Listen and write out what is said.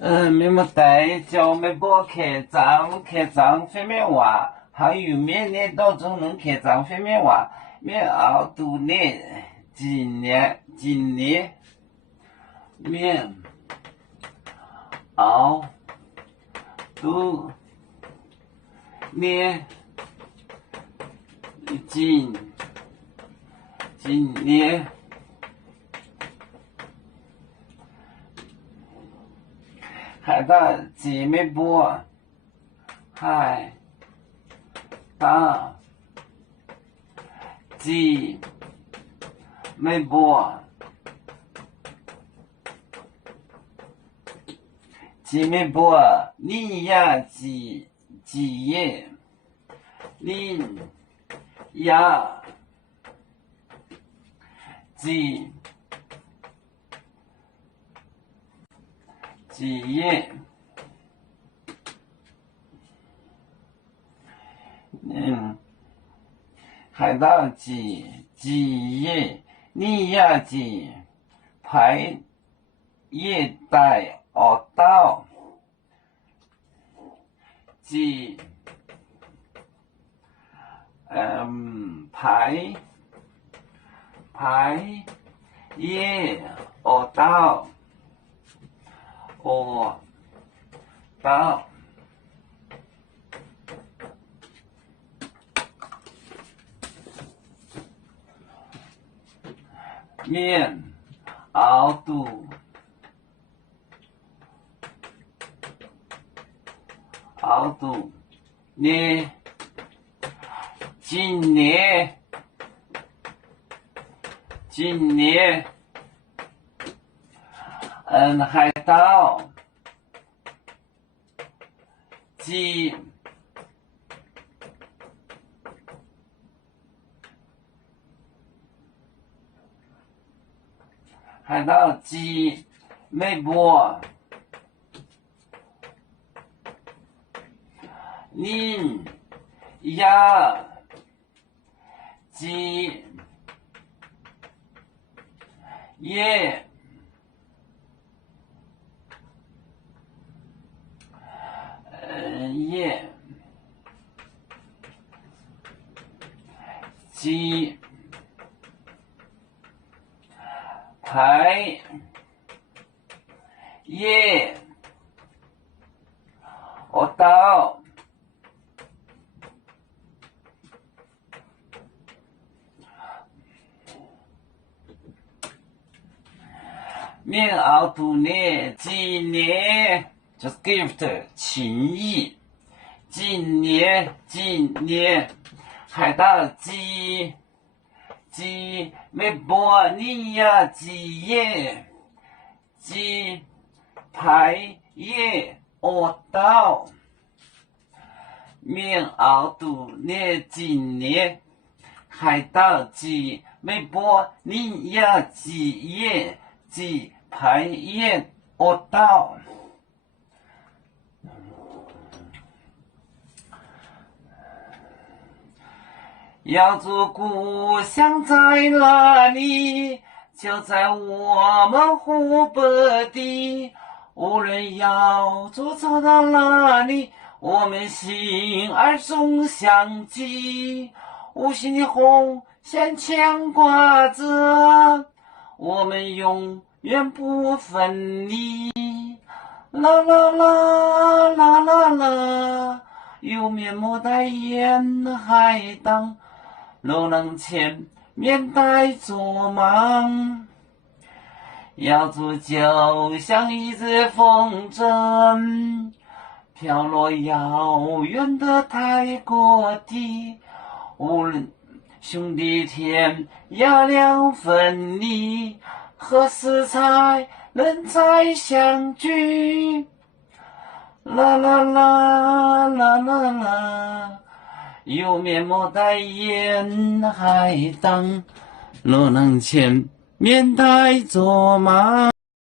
没么带叫没包开张方面话，还有明年当中能开张方面话，明熬多年，今年明熬多年，今年。海大姐妹波，海大姐妹波，姐妹波，你呀几页？你呀几页？海盗几页？你呀几排页带耳道几排页耳道面熬肚呢今年海盗几妹波，你呀几页？几排页耳道面熬肚呢今年就是 gift 情谊，今年海盗几妹波，你呀几页？几排页耳道面熬肚呢今年海盗几妹波，你呀几页？几排页耳道要做故乡在哪里？就在我们湖北地。无论要走到哪里，我们心儿总相系。无形的红线牵挂着，我们永远不分离。啦啦啦啦啦啦，有面膜代言海荡。路能前面带做梦，要做就像一只风筝，飘落遥远的泰国地。无论兄弟天涯两分离，何时才能再相聚？啦啦啦啦啦啦，有面膜代言海荡，路能前面带做梦。